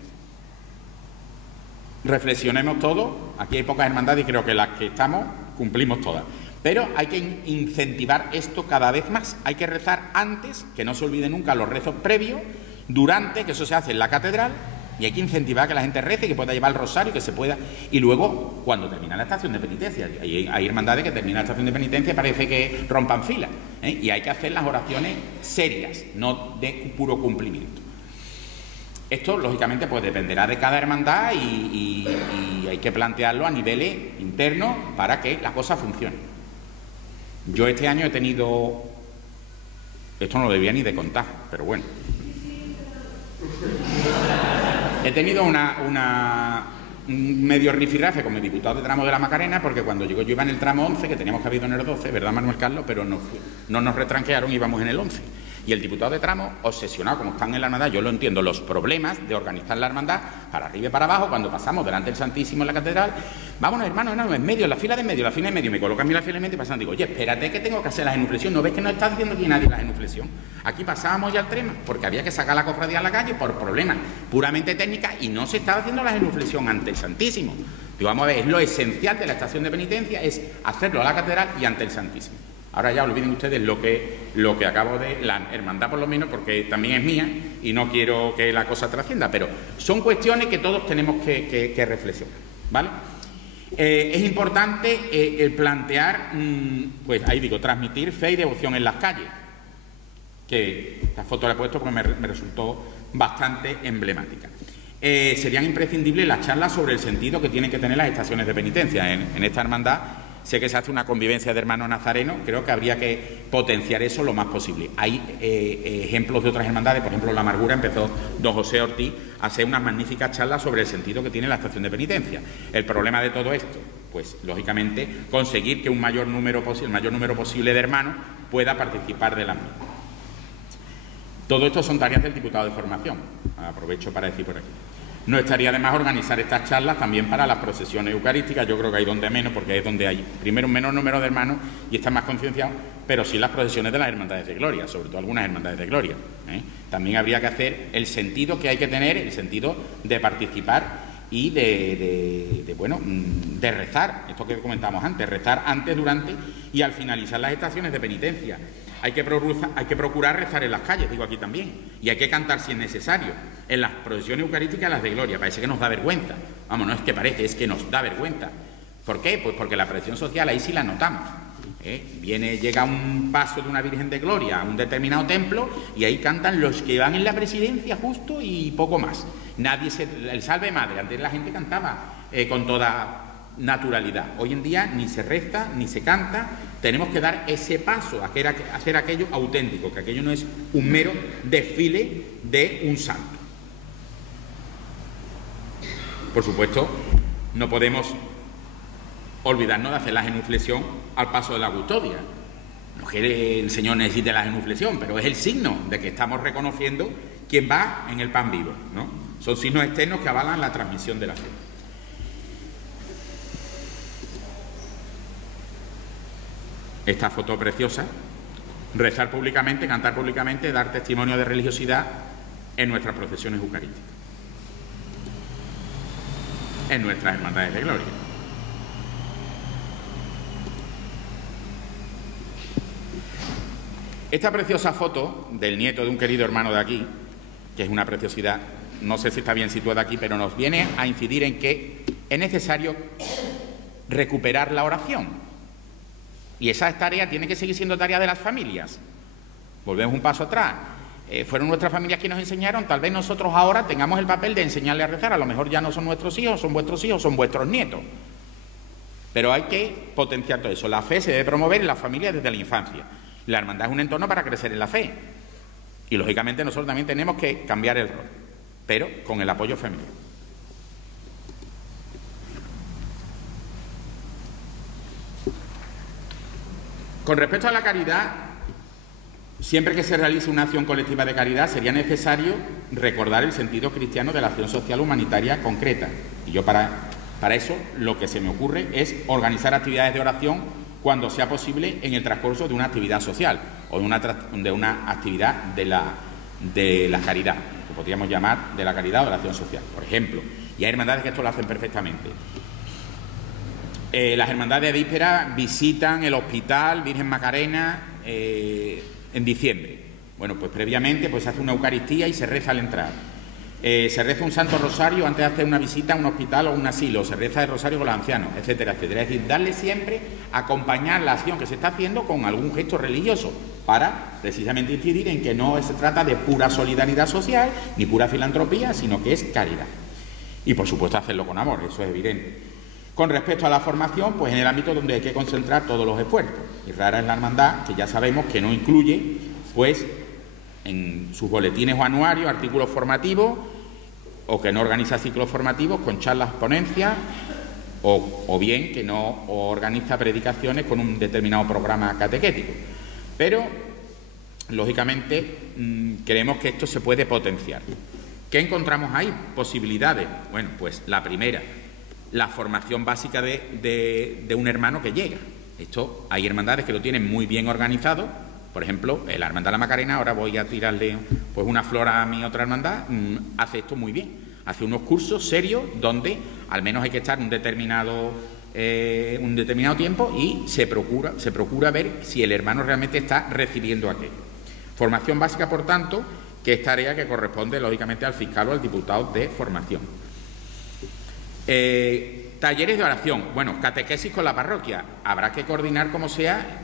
Reflexionemos todos, aquí hay pocas hermandades y creo que las que estamos cumplimos todas. Pero hay que incentivar esto cada vez más. Hay que rezar antes, que no se olvide nunca los rezos previos, durante, que eso se hace en la catedral, y hay que incentivar a que la gente rece, que pueda llevar el rosario, que se pueda... Y luego, cuando termina la estación de penitencia, hay hermandades que terminan la estación de penitencia y parece que rompan filas, ¿eh? Y hay que hacer las oraciones serias, no de puro cumplimiento. Esto, lógicamente, pues dependerá de cada hermandad y hay que plantearlo a niveles internos para que la cosa funcione. Yo este año he tenido... Esto no lo debía ni de contar, pero bueno. He tenido un medio rifirrafe con mi diputado de tramo de la Macarena, porque cuando llegó, yo iba en el tramo 11, que teníamos que haber ido en el 12, ¿verdad, Manuel Carlos? Pero no nos retranquearon, íbamos en el 11. Y el diputado de tramo, obsesionado, como están en la hermandad, yo lo entiendo, los problemas de organizar la hermandad para arriba y para abajo, cuando pasamos delante del Santísimo en la catedral, vámonos, hermano, en medio, en la fila de en medio, me colocan a mí la fila de medio y pasando, digo, oye, espérate que tengo que hacer la genuflexión, ¿no ves que no está haciendo aquí nadie la genuflexión? Aquí pasábamos ya al tema, porque había que sacar la cofradía a la calle por problemas puramente técnicas y no se estaba haciendo la genuflexión ante el Santísimo. Digo, vamos a ver, es lo esencial de la estación de penitencia, es hacerlo a la catedral y ante el Santísimo. Ahora ya olviden ustedes lo que acabo de... La hermandad por lo menos, porque también es mía y no quiero que la cosa trascienda, pero son cuestiones que todos tenemos que reflexionar, ¿vale? Es importante el plantear, pues ahí digo, transmitir fe y devoción en las calles, que esta foto la he puesto porque me resultó bastante emblemática. Serían imprescindibles las charlas sobre el sentido que tienen que tener las estaciones de penitencia. En esta hermandad sé que se hace una convivencia de hermanos nazarenos, creo que habría que potenciar eso lo más posible. Hay ejemplos de otras hermandades, por ejemplo, La Amargura empezó don José Ortiz a hacer unas magníficas charlas sobre el sentido que tiene la estación de penitencia. El problema de todo esto, pues lógicamente conseguir que el mayor número posible de hermanos pueda participar de la misma. Todo esto son tareas del diputado de formación, aprovecho para decir por aquí. No estaría de más organizar estas charlas también para las procesiones eucarísticas, yo creo que hay donde menos, porque es donde hay primero un menor número de hermanos y están más concienciados, pero sí las procesiones de las hermandades de gloria, sobre todo algunas hermandades de gloria, ¿eh? También habría que hacer el sentido que hay que tener, el sentido de participar y de rezar, esto que comentábamos antes, rezar antes, durante y al finalizar las estaciones de penitencia. Hay que procurar rezar en las calles, digo aquí también, y hay que cantar si es necesario. En las procesiones eucarísticas, las de gloria, parece que nos da vergüenza. Vamos, no es que parece, es que nos da vergüenza. ¿Por qué? Pues porque la presión social ahí sí la notamos. Llega un paso de una Virgen de Gloria a un determinado templo y ahí cantan los que van en la presidencia justo y poco más. El Salve Madre, antes la gente cantaba con toda naturalidad. Hoy en día ni se reza, ni se canta. Tenemos que dar ese paso, a hacer aquello auténtico, que aquello no es un mero desfile de un santo. Por supuesto, no podemos olvidarnos de hacer la genuflexión al paso de la custodia. No es que el Señor necesite la genuflexión, pero es el signo de que estamos reconociendo quién va en el pan vivo, ¿no? Son signos externos que avalan la transmisión de la fe. Esta foto preciosa, rezar públicamente, cantar públicamente, dar testimonio de religiosidad en nuestras procesiones eucarísticas, en nuestras hermandades de gloria. Esta preciosa foto del nieto de un querido hermano de aquí, que es una preciosidad, no sé si está bien situada aquí, pero nos viene a incidir en que es necesario recuperar la oración. Y esa tarea tiene que seguir siendo tarea de las familias. Volvemos un paso atrás. Fueron nuestras familias quienes nos enseñaron, tal vez nosotros ahora tengamos el papel de enseñarle a rezar, a lo mejor ya no son nuestros hijos, son vuestros hijos, son vuestros nietos. Pero hay que potenciar todo eso. La fe se debe promover en las familias desde la infancia. La hermandad es un entorno para crecer en la fe. Y lógicamente nosotros también tenemos que cambiar el rol, pero con el apoyo familiar. Con respecto a la caridad, Siempre que se realice una acción colectiva de caridad sería necesario recordar el sentido cristiano de la acción social humanitaria concreta. Y yo para eso lo que se me ocurre es organizar actividades de oración cuando sea posible en el transcurso de una actividad social o de una actividad de la caridad, que podríamos llamar de la caridad o de la acción social, por ejemplo. Y hay hermandades que esto lo hacen perfectamente. Las hermandades de víspera visitan el Hospital Virgen Macarena en diciembre. Bueno, pues previamente pues se hace una Eucaristía y se reza al entrar. Se reza un Santo Rosario antes de hacer una visita a un hospital o un asilo, se reza el Rosario con los ancianos, etcétera, etcétera. Es decir, darle siempre, acompañar la acción que se está haciendo con algún gesto religioso para precisamente incidir en que no se trata de pura solidaridad social ni pura filantropía, sino que es caridad. Y por supuesto hacerlo con amor, eso es evidente. Con respecto a la formación, pues en el ámbito donde hay que concentrar todos los esfuerzos. Y rara es la hermandad que ya sabemos que no incluye, pues, en sus boletines o anuarios, artículos formativos, o que no organiza ciclos formativos con charlas, ponencias, o bien que no organiza predicaciones con un determinado programa catequético. Pero, lógicamente, creemos que esto se puede potenciar. ¿Qué encontramos ahí? Posibilidades. Bueno, pues la primera, la formación básica de un hermano que llega. Esto hay hermandades que lo tienen muy bien organizado. Por ejemplo, la Hermandad de la Macarena, ahora voy a tirarle pues una flor a mi otra hermandad, hace esto muy bien. Hace unos cursos serios donde al menos hay que estar un determinado tiempo y se procura ver si el hermano realmente está recibiendo aquello. Formación básica, por tanto, que es tarea que corresponde lógicamente al fiscal o al diputado de formación. Talleres de oración. Bueno, catequesis con la parroquia. Habrá que coordinar como sea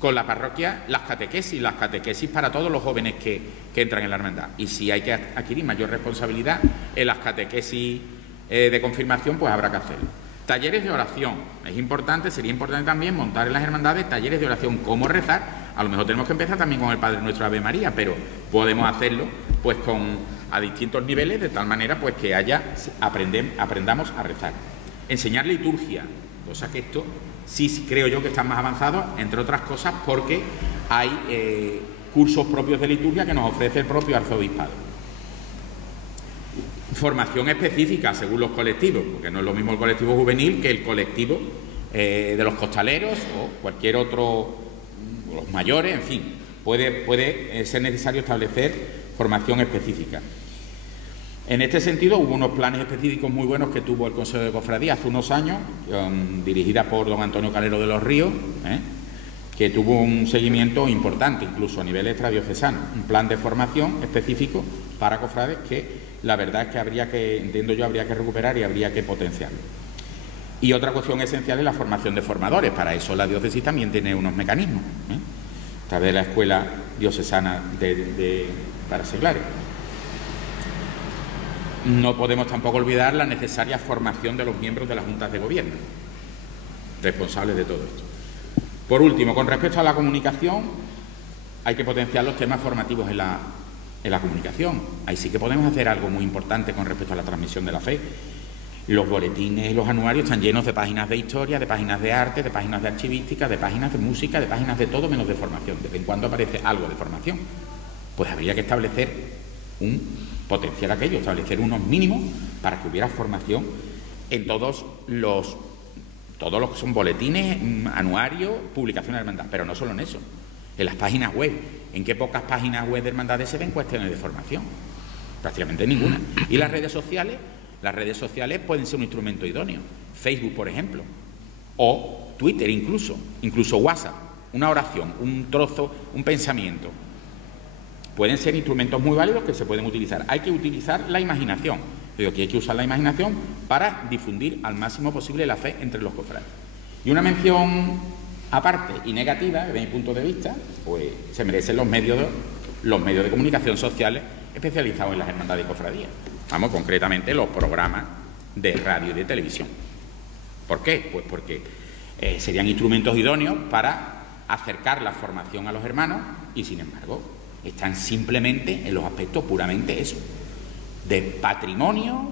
con la parroquia las catequesis para todos los jóvenes que entran en la hermandad. Y si hay que adquirir mayor responsabilidad en las catequesis de confirmación, pues habrá que hacerlo. Talleres de oración. Es importante, sería importante también montar en las hermandades talleres de oración. ¿Cómo rezar? A lo mejor tenemos que empezar también con el Padre Nuestro, Ave María, pero podemos hacerlo pues a distintos niveles, de tal manera pues que aprendamos a rezar. Enseñar liturgia, cosa que esto sí creo yo que está más avanzado, entre otras cosas porque hay cursos propios de liturgia que nos ofrece el propio arzobispado. Formación específica según los colectivos, porque no es lo mismo el colectivo juvenil que el colectivo de los costaleros o cualquier otro, los mayores, en fin, puede ser necesario establecer formación específica. En este sentido, hubo unos planes específicos muy buenos que tuvo el Consejo de Cofradía hace unos años, dirigida por don Antonio Calero de los Ríos, que tuvo un seguimiento importante, incluso a nivel extradiocesano, un plan de formación específico para cofrades que la verdad es que habría que recuperar y habría que potenciarlo. Y otra cuestión esencial es la formación de formadores. Para eso la diócesis también tiene unos mecanismos, a través de la Escuela Diocesana para seglares. No podemos tampoco olvidar la necesaria formación de los miembros de las juntas de gobierno, responsables de todo esto. Por último, con respecto a la comunicación, hay que potenciar los temas formativos en la comunicación. Ahí sí que podemos hacer algo muy importante con respecto a la transmisión de la fe. Los boletines y los anuarios están llenos de páginas de historia, de páginas de arte, de páginas de archivística, de páginas de música, de páginas de todo menos de formación. De vez en cuando aparece algo de formación. Pues habría que potenciar aquello, establecer unos mínimos para que hubiera formación en todos los que son boletines, anuarios, publicaciones de hermandad, pero no solo en eso, en las páginas web. ¿En qué pocas páginas web de hermandades se ven cuestiones de formación? Prácticamente ninguna. Y las redes sociales pueden ser un instrumento idóneo. Facebook, por ejemplo, o Twitter incluso WhatsApp, una oración, un trozo, un pensamiento. Pueden ser instrumentos muy válidos que se pueden utilizar. Hay que utilizar la imaginación. Digo que hay que usar la imaginación para difundir al máximo posible la fe entre los cofrades. Y una mención aparte y negativa, desde mi punto de vista, pues se merecen los medios de comunicación sociales especializados en las hermandades y cofradías. Vamos, concretamente los programas de radio y de televisión. ¿Por qué? Pues porque serían instrumentos idóneos para acercar la formación a los hermanos y, sin embargo, están simplemente en los aspectos puramente eso, de patrimonio,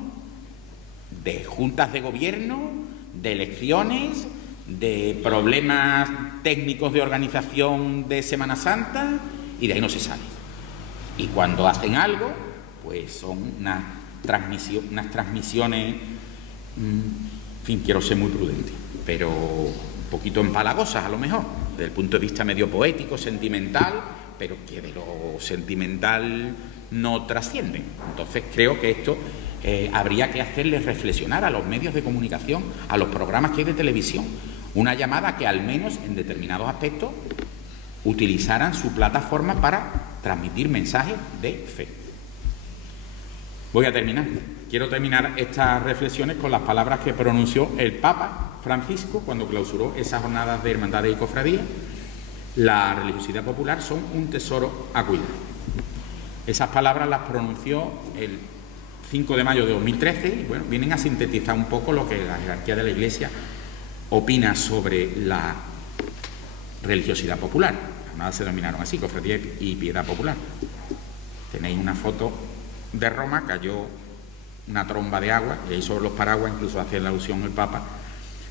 de juntas de gobierno, de elecciones, de problemas técnicos de organización de Semana Santa y de ahí no se sale. Y cuando hacen algo, pues son unas transmisiones, en fin, quiero ser muy prudente, pero un poquito empalagosas a lo mejor, desde el punto de vista medio poético, sentimental, pero que de lo sentimental no trascienden. Entonces creo que esto habría que hacerles reflexionar a los medios de comunicación, a los programas que hay de televisión, una llamada que al menos en determinados aspectos utilizaran su plataforma para transmitir mensajes de fe. Voy a terminar. Quiero terminar estas reflexiones con las palabras que pronunció el Papa Francisco cuando clausuró esas jornadas de hermandades y cofradías. La religiosidad popular son un tesoro a cuidar. Esas palabras las pronunció el 5 de mayo de 2013 y bueno, vienen a sintetizar un poco lo que la jerarquía de la Iglesia opina sobre la religiosidad popular. Las jornadas se denominaron así, cofradía y piedad popular. Tenéis una foto de Roma, cayó una tromba de agua, y ahí sobre los paraguas, incluso hacía la alusión el Papa,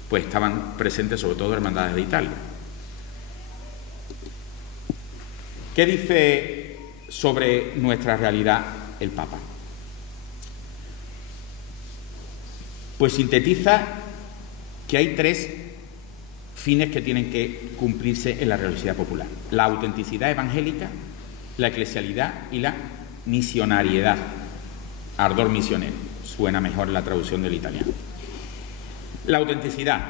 pues estaban presentes sobre todo hermandades de Italia. ¿Qué dice sobre nuestra realidad el Papa? Pues sintetiza que hay tres fines que tienen que cumplirse en la religiosidad popular: la autenticidad evangélica, la eclesialidad y la misionariedad. Ardor misionero, suena mejor la traducción del italiano. La autenticidad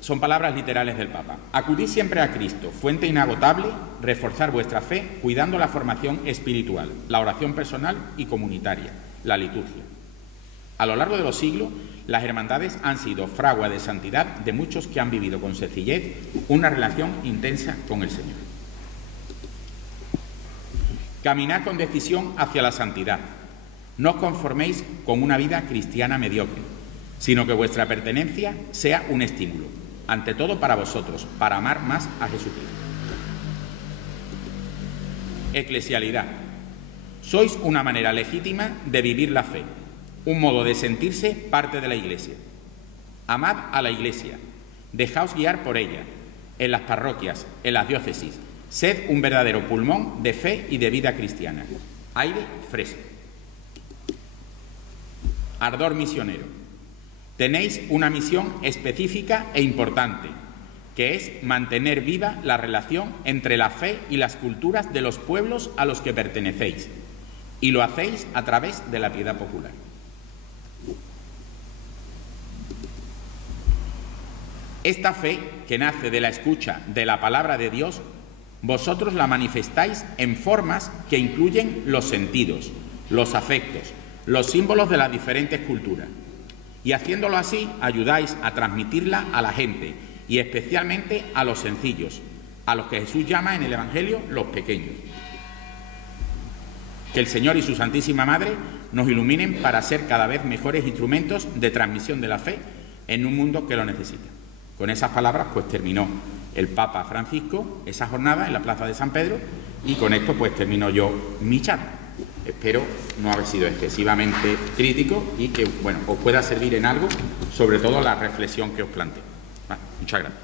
son palabras literales del Papa. Acudid siempre a Cristo, fuente inagotable, reforzar vuestra fe, cuidando la formación espiritual, la oración personal y comunitaria, la liturgia. A lo largo de los siglos, las hermandades han sido fragua de santidad de muchos que han vivido con sencillez una relación intensa con el Señor. Caminad con decisión hacia la santidad. No os conforméis con una vida cristiana mediocre, sino que vuestra pertenencia sea un estímulo, ante todo para vosotros, para amar más a Jesucristo. Eclesialidad. Sois una manera legítima de vivir la fe, un modo de sentirse parte de la Iglesia. Amad a la Iglesia, dejaos guiar por ella, en las parroquias, en las diócesis. Sed un verdadero pulmón de fe y de vida cristiana. Aire fresco. Ardor misionero. Tenéis una misión específica e importante, que es mantener viva la relación entre la fe y las culturas de los pueblos a los que pertenecéis, y lo hacéis a través de la piedad popular. Esta fe, que nace de la escucha de la palabra de Dios, vosotros la manifestáis en formas que incluyen los sentidos, los afectos, los símbolos de las diferentes culturas. Y haciéndolo así, ayudáis a transmitirla a la gente y especialmente a los sencillos, a los que Jesús llama en el Evangelio los pequeños. Que el Señor y su Santísima Madre nos iluminen para ser cada vez mejores instrumentos de transmisión de la fe en un mundo que lo necesita. Con esas palabras, pues terminó el Papa Francisco esa jornada en la Plaza de San Pedro y con esto pues termino yo mi charla. Espero no haber sido excesivamente crítico y que, bueno, os pueda servir en algo, sobre todo la reflexión que os planteo. Vale, muchas gracias.